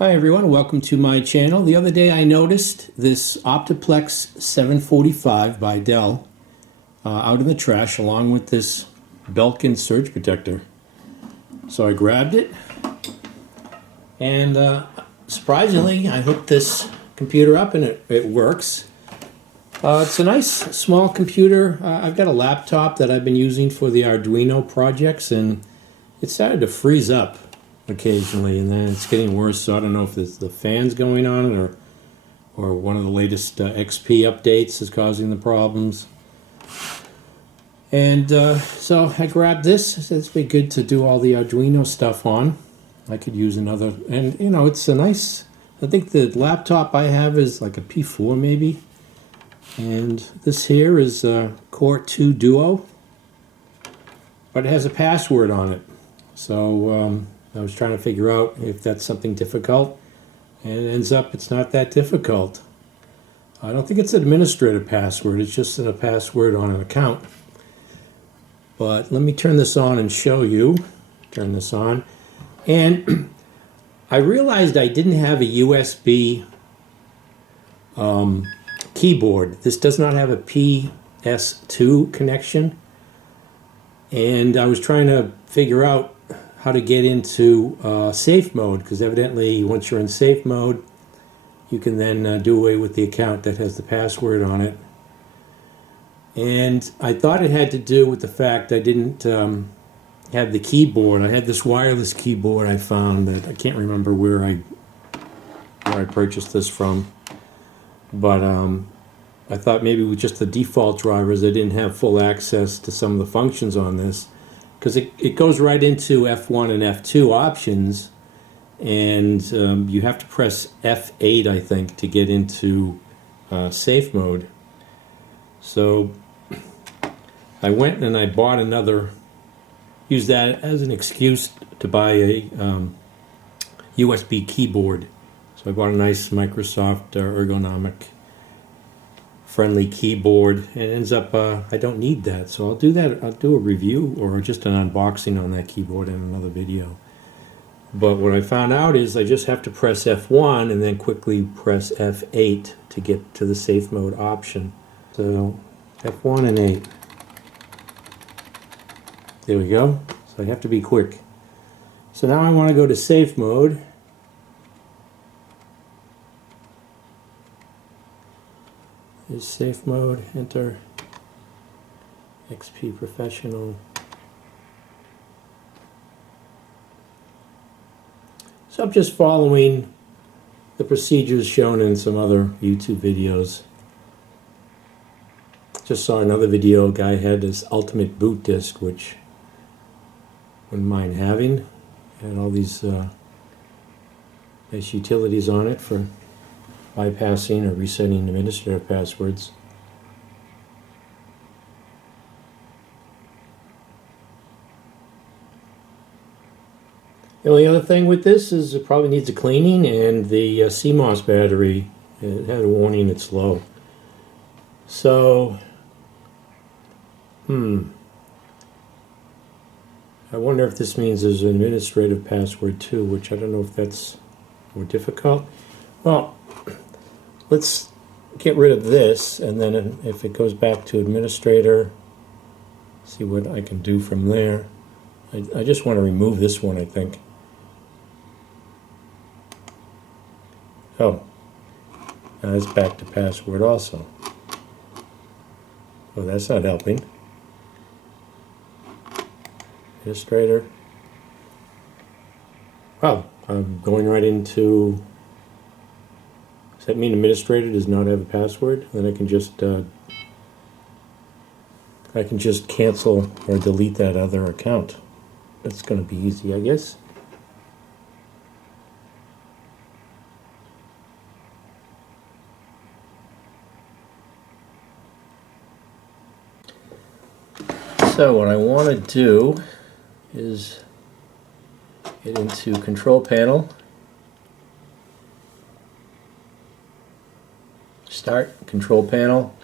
Hi everyone, welcome to my channel. The other day I noticed this Optiplex 745 by Dell out in the trash along with this Belkin surge protector. So I grabbed it and surprisingly I hooked this computer up and it works. It's a nice small computer. I've got a laptop that I've been using for the Arduino projects and it started to freeze up occasionally, and then it's getting worse. So I don't know if it's the fans going on or one of the latest XP updates is causing the problems. And so I grabbed this. It's be good to do all the Arduino stuff on. I could use another, and you know, it's a nice. I think the laptop I have is like a P4 maybe, and this here is a Core 2 Duo, but it has a password on it. So I was trying to figure out if that's something difficult, and it ends up it's not that difficult. I don't think it's an administrative password, it's just a password on an account. But let me turn this on and show you. Turn this on. And I realized I didn't have a USB keyboard. This does not have a PS2 connection. And I was trying to figure out how to get into safe mode, because evidently once you're in safe mode you can then do away with the account that has the password on it. And I thought it had to do with the fact I didn't have the keyboard. I had this wireless keyboard I found that I can't remember where I purchased this from, but I thought maybe with just the default drivers I didn't have full access to some of the functions on this, because it goes right into F1 and F2 options, and you have to press F8 I think to get into safe mode. So I went and I bought another, used that as an excuse to buy a USB keyboard. So I bought a nice Microsoft ergonomic friendly keyboard, and it ends up I don't need that, so I'll do that. I'll do a review or just an unboxing on that keyboard in another video. But what I found out is I just have to press F1 and then quickly press F8 to get to the safe mode option. So F1 and 8. There we go. So I have to be quick. So now I want to go to safe mode. Is safe mode, enter XP Professional. So I'm just following the procedures shown in some other YouTube videos. Just saw another video, a guy had this ultimate boot disk, which wouldn't mind having. Had all these nice utilities on it for bypassing or resetting administrative passwords. The only other thing with this is it probably needs a cleaning, and the CMOS battery, it had a warning it's low. So, I wonder if this means there's an administrative password too, which I don't know if that's more difficult. Well, let's get rid of this, and then if it goes back to administrator, see what I can do from there. I just want to remove this one, I think. Oh, now it's back to password also. Oh, that's not helping. Administrator. Oh, I'm going right into. Does that mean administrator does not have a password? Then I can just cancel or delete that other account. That's going to be easy, I guess. So what I want to do is get into control panel. Start control panel,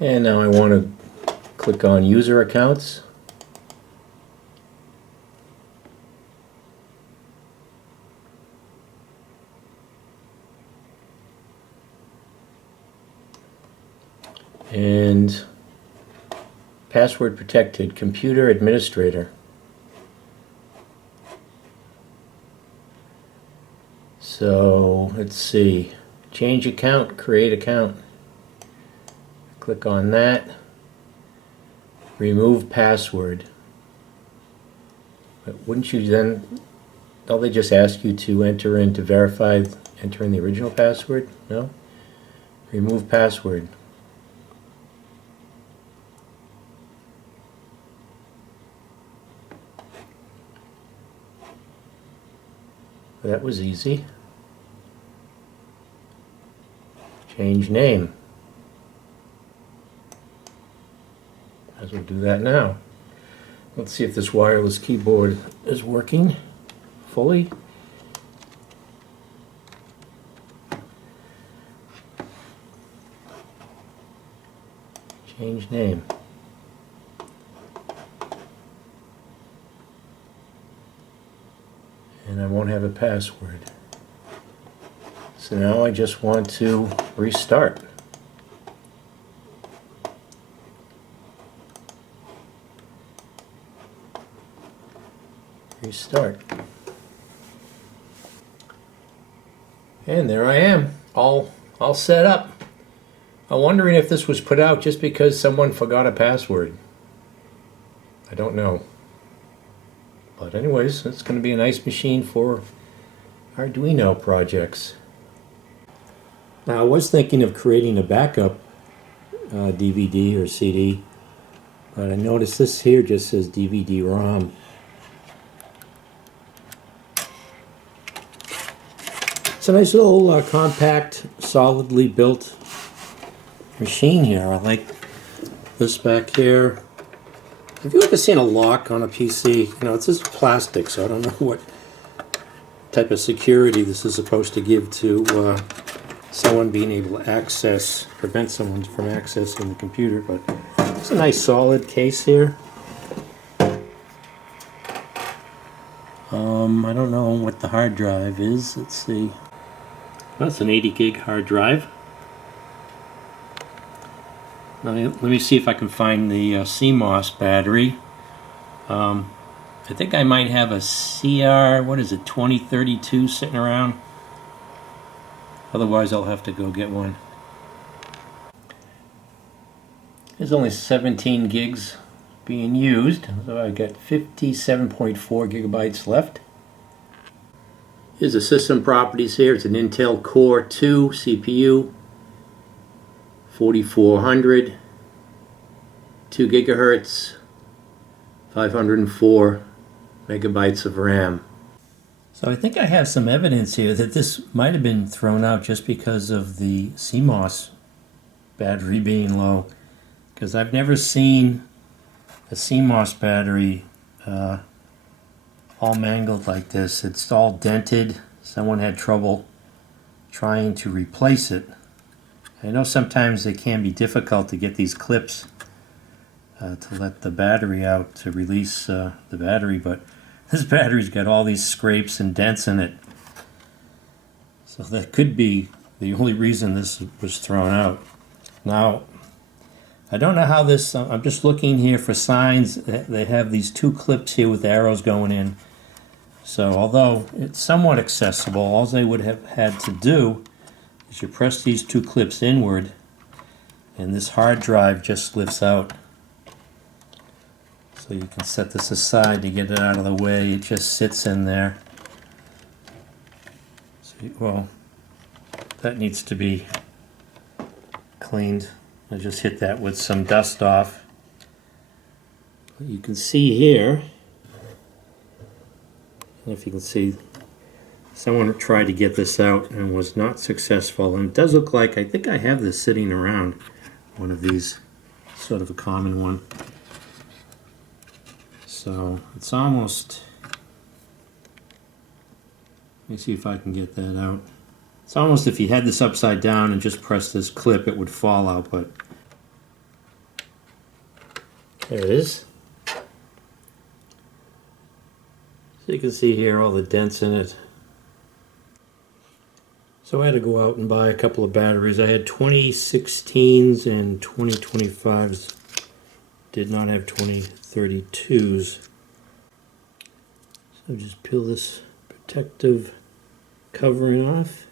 and now I want to click on user accounts, and password protected, computer administrator. So let's see, change account, create account. Click on that. Remove password. But wouldn't you then, don't they just ask you to enter in to verify, enter in the original password? No? Remove password. That was easy. Change name. As we'll do that now. Let's see if this wireless keyboard is working fully. Change name. And I won't have a password. So now I just want to restart. Restart. And there I am, all set up. I'm wondering if this was put out just because someone forgot a password. I don't know. But anyways, it's going to be a nice machine for Arduino projects. Now I was thinking of creating a backup DVD or CD, but I noticed this here just says DVD-ROM. It's a nice little compact, solidly built machine here. I like this back here. Have you ever seen a lock on a PC? You know, it's just plastic, so I don't know what type of security this is supposed to give to someone being able to access, prevent someone from accessing the computer, but it's a nice solid case here. I don't know what the hard drive is. Let's see. That's an 80 gig hard drive. Let me see if I can find the CMOS battery. I think I might have a CR, what is it, 2032 sitting around. Otherwise I'll have to go get one. There's only 17 gigs being used, so I got 57.4 gigabytes left. Here's the system properties here. It's an Intel Core 2 CPU, 4400, 2 gigahertz, 504 megabytes of RAM. So I think I have some evidence here that this might have been thrown out just because of the CMOS battery being low, because I've never seen a CMOS battery all mangled like this. It's all dented. Someone had trouble trying to replace it. I know sometimes it can be difficult to get these clips to let the battery out to release the battery, but this battery's got all these scrapes and dents in it. So that could be the only reason this was thrown out. Now, I don't know how this, I'm just looking here for signs. They have these two clips here with arrows going in. So although it's somewhat accessible, all they would have had to do is you press these two clips inward and this hard drive just lifts out. So you can set this aside to get it out of the way. It just sits in there. So, well, that needs to be cleaned. I just hit that with some dust off. You can see here, if you can see, someone tried to get this out and was not successful. And it does look like, I think I have this sitting around, one of these, sort of a common one. So it's almost, let me see if I can get that out. It's almost if you had this upside down and just press this clip, it would fall out, but there it is. So you can see here all the dents in it. So So I had to go out and buy a couple of batteries. I had 2016s and 2025s. Did not have 2032s. So just peel this protective covering off.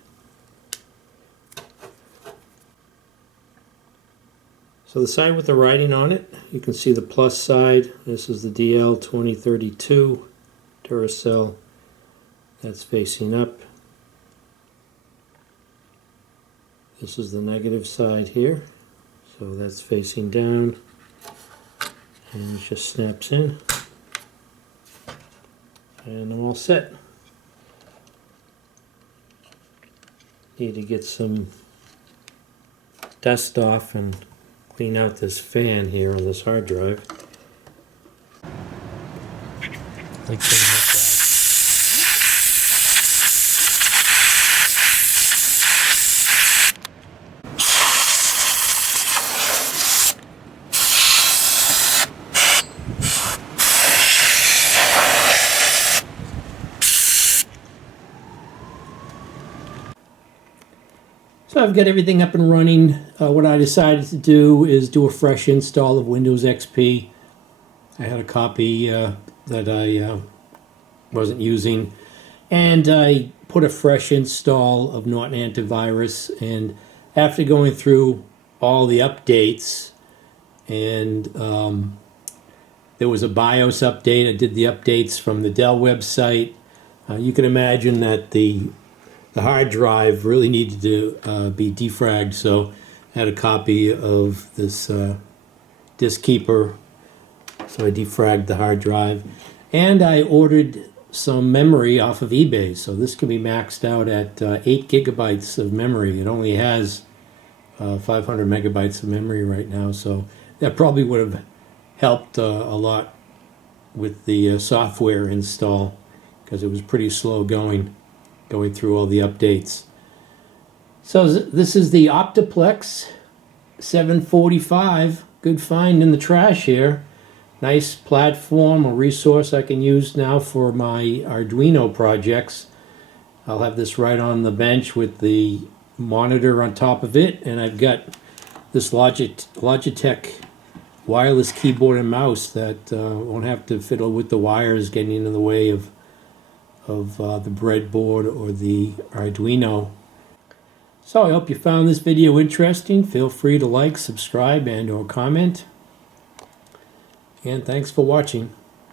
So the side with the writing on it, you can see the plus side. This is the DL 2032 Duracell. That's facing up. This is the negative side here. So that's facing down. And it just snaps in. And I'm all set. Need to get some dust off and clean out this fan here on this hard drive. Like So I've got everything up and running. What I decided to do is do a fresh install of Windows XP. I had a copy that I wasn't using, and I put a fresh install of Norton Antivirus. And after going through all the updates, and there was a BIOS update. I did the updates from the Dell website. You can imagine that the hard drive really needed to be defragged, so I had a copy of this disk keeper, so I defragged the hard drive. And I ordered some memory off of eBay, so this can be maxed out at 8 gigabytes of memory. It only has 500 megabytes of memory right now, so that probably would have helped a lot with the software install, because it was pretty slow going through all the updates. So this is the Optiplex 745. Good find in the trash here. Nice platform, a resource I can use now for my Arduino projects. I'll have this right on the bench with the monitor on top of it, and I've got this Logitech wireless keyboard and mouse that won't have to fiddle with the wires getting in the way of the breadboard or the Arduino. So I hope you found this video interesting. Feel free to like, subscribe, and or comment. And thanks for watching.